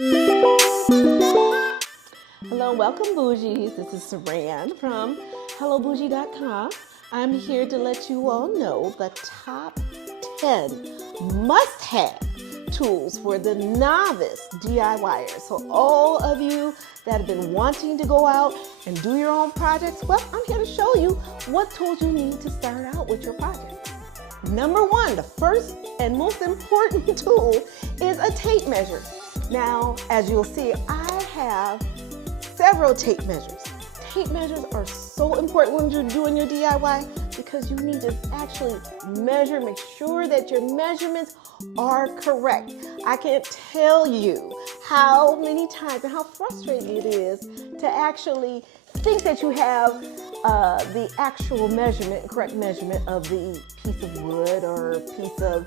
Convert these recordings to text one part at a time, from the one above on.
Hello, welcome Bougies. This is Saran from HelloBougie.com. I'm here to let you all know the top 10 must-have tools for the novice DIYer. So all of you that have been wanting to go out and do your own projects, well, I'm here to show you what tools you need to start out with your project. Number one, the first and most important tool is a tape measure. Now, as you'll see, I have several tape measures. Tape measures are so important when you're doing your DIY because you need to actually measure, make sure that your measurements are correct. I can't tell you how many times and how frustrating it is to actually think that you have the actual measurement, correct measurement of the piece of wood or piece of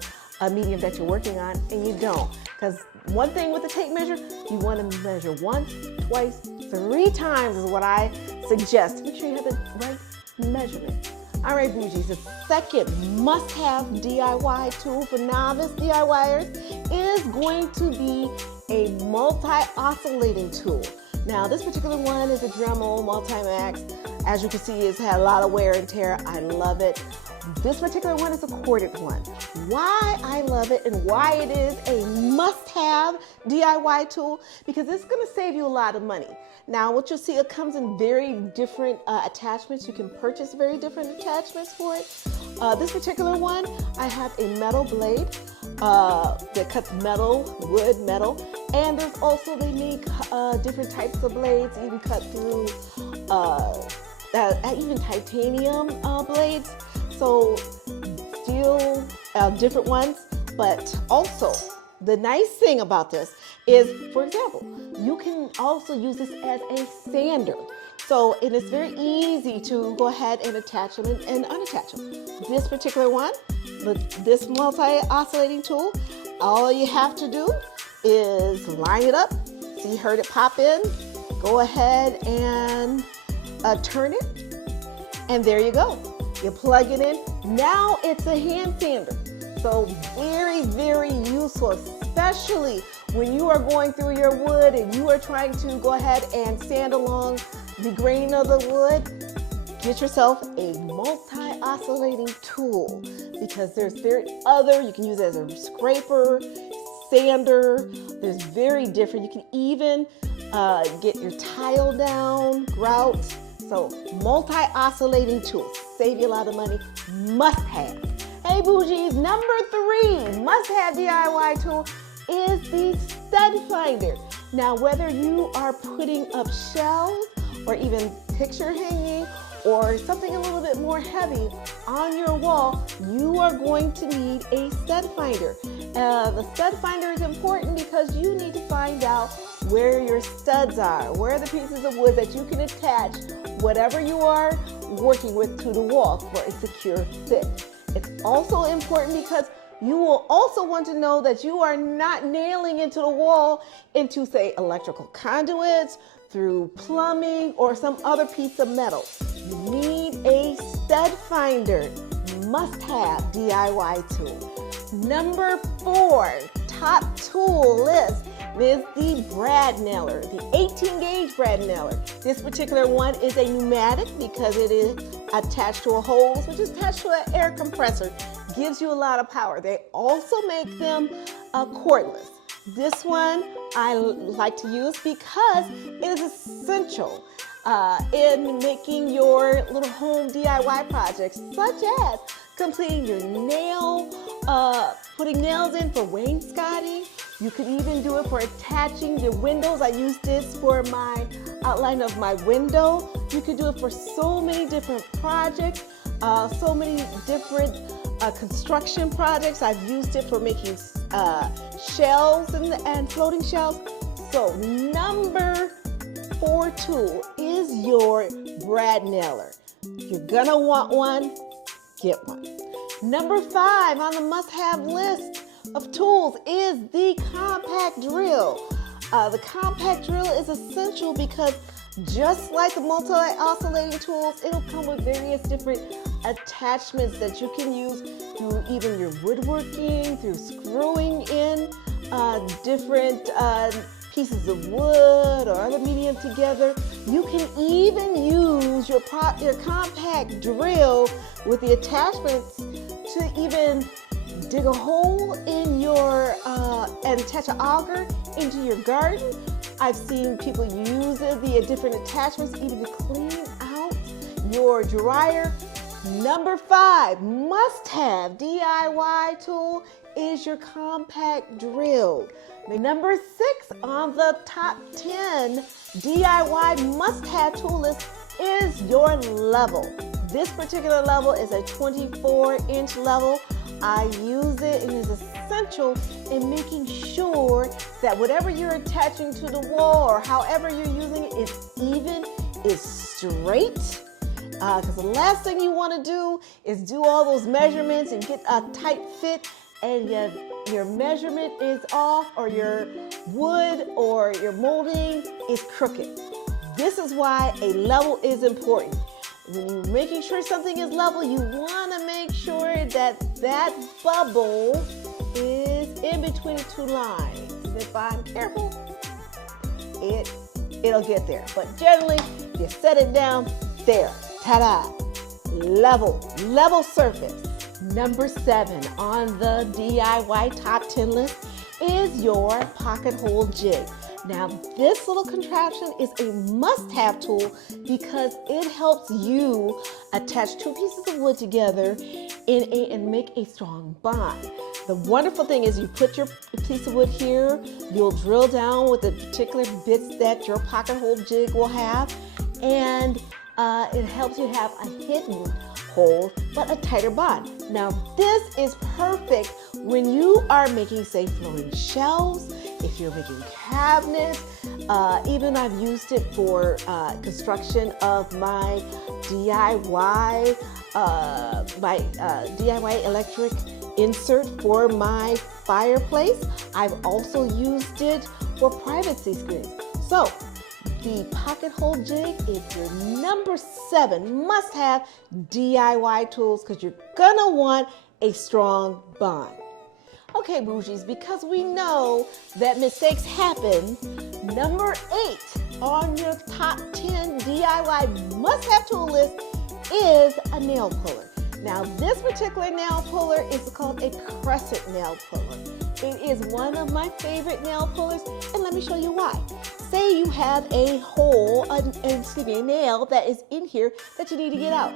medium that you're working on, and you don't. Because one thing with the tape measure, you want to measure once, twice, 3 times is what I suggest. Make sure you have the right measurement. All right, Bougies, the second must-have DIY tool for novice DIYers is going to be a multi-oscillating tool. Now, this particular one is a Dremel Multimax. As you can see, it's had a lot of wear and tear. I love it. This particular one is a corded one. Why I love it and why it is a must-have DIY tool, because it's going to save you a lot of money. Now, what you'll see, it comes in very different attachments. You can purchase very different attachments for it. This particular one, I have a metal blade that cuts metal, wood, metal, and there's also, they make different types of blades, even cut through even titanium blades. So steel, different ones, but also the nice thing about this is, for example, you can also use this as a sander. So it is very easy to go ahead and attach them and unattach them. This particular one, this multi-oscillating tool, all you have to do is line it up. See, heard it pop in? Go ahead and turn it, and there you go. You plug it in. Now it's a hand sander. So very, very useful, especially when you are going through your wood and you are trying to go ahead and sand along the grain of the wood. Get yourself a multi-oscillating tool because there's you can use it as a scraper, sander. There's very different. You can even get your tile down, grout. So multi-oscillating tools, save you a lot of money, must have. Hey Bougies, number 3 must-have DIY tool is the stud finder. Now, whether you are putting up shelves or even picture hanging or something a little bit more heavy on your wall, you are going to need a stud finder. The stud finder is important because you need to find out where your studs are, where are the pieces of wood that you can attach whatever you are working with to the wall for a secure fit. It's also important because you will also want to know that you are not nailing into the wall into, say, electrical conduits, through plumbing, or some other piece of metal. You need a stud finder, must-have DIY tool. Number 4, top tool list is the brad nailer, the 18-gauge brad nailer. This particular one is a pneumatic because it is attached to a hose, which is attached to an air compressor. Gives you a lot of power. They also make them cordless. This one I like to use because it is essential in making your little home DIY projects, such as completing your putting nails in for wainscoting. You could even do it for attaching your windows. I use this for my outline of my window. You could do it for so many different projects, so many different construction projects. I've used it for making shelves and floating shelves. So number 4 tool is your brad nailer. If you're gonna want one, get one. Number 5 on the must-have list of tools is the compact drill. The compact drill is essential because just like the multi-oscillating tools, it'll come with various different attachments that you can use through even your woodworking, through screwing in different pieces of wood or other medium together. You can even use your compact drill with the attachments to even dig a hole in your, and attach an auger into your garden. I've seen people use the different attachments even to clean out your dryer. Number 5 must-have DIY tool is your compact drill. Number 6 on the top 10 DIY must-have tool list is your level. This particular level is a 24-inch level. I use it and it is essential in making sure that whatever you're attaching to the wall or however you're using it is even, is straight. Because the last thing you want to do is do all those measurements and get a tight fit and your measurement is off, or your wood or your molding is crooked. This is why a level is important. When you're making sure something is level, you want to make sure that that bubble is in between the two lines. If I'm careful, it'll get there. But generally, you set it down there. Ta-da! Level surface. Number 7 on the DIY top 10 list is your pocket hole jig. Now, this little contraption is a must-have tool because it helps you attach 2 pieces of wood together and make a strong bond. The wonderful thing is you put your piece of wood here, you'll drill down with the particular bits that your pocket hole jig will have, and it helps you have a hidden hole, but a tighter bond. Now, this is perfect when you are making, say, flooring shelves, if you're making cabinets, even I've used it for construction of my DIY, DIY electric insert for my fireplace. I've also used it for privacy screens. So, the pocket hole jig is your number 7 must-have DIY tools because you're gonna want a strong bond. Okay, bougies, because we know that mistakes happen, number 8 on your top 10 DIY must-have tool list is a nail puller. Now, this particular nail puller is called a crescent nail puller. It is one of my favorite nail pullers, and let me show you why. Say you have a hole, a nail that is in here that you need to get out.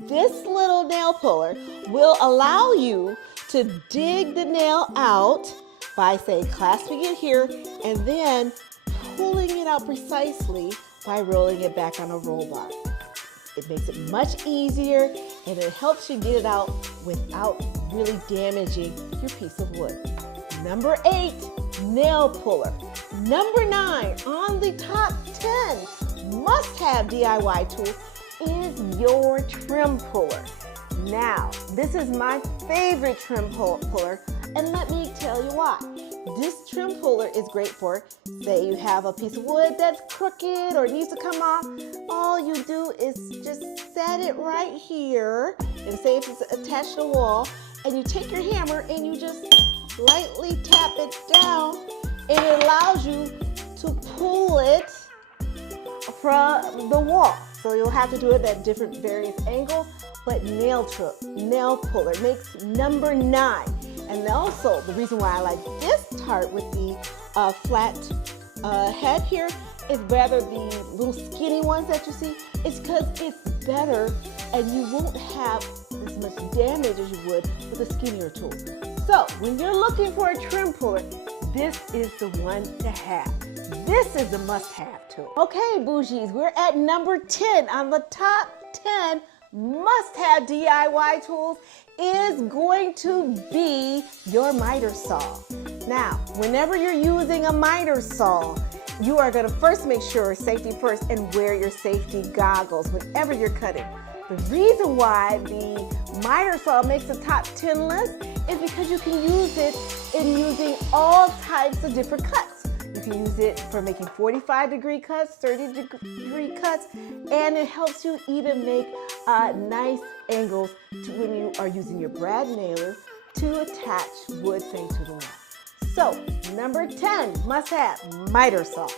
This little nail puller will allow you to dig the nail out by, say, clasping it here and then pulling it out precisely by rolling it back on a roll bar. It makes it much easier and it helps you get it out without really damaging your piece of wood. Number 8, nail puller. Number 9 on the top 10 must-have DIY tool is your trim puller. Now, this is my favorite trim puller, and let me tell you why. This trim puller is great for, say you have a piece of wood that's crooked or needs to come off. All you do is just set it right here, and say if it's attached to the wall, and you take your hammer and you just lightly tap it down, and it allows you to pull it from the wall. So you'll have to do it at different various angles, but nail puller makes number 9. And also, the reason why I like this tart with the flat head here is rather the little skinny ones that you see, is because it's better and you won't have as much damage as you would with a skinnier tool. So when you're looking for a trim puller, this is the one to have. This is the must-have tool. Okay, bougies, we're at number 10 on the top 10 must-have DIY tools is going to be your miter saw. Now, whenever you're using a miter saw, you are going to first make sure safety first and wear your safety goggles whenever you're cutting. The reason why the miter saw makes the top 10 list is because you can use it in using all types of different cuts. You can use it for making 45-degree cuts, 30-degree cuts, and it helps you even make nice angles to when you are using your brad nailer to attach wood, say, to the wall. So number 10, must have miter saw.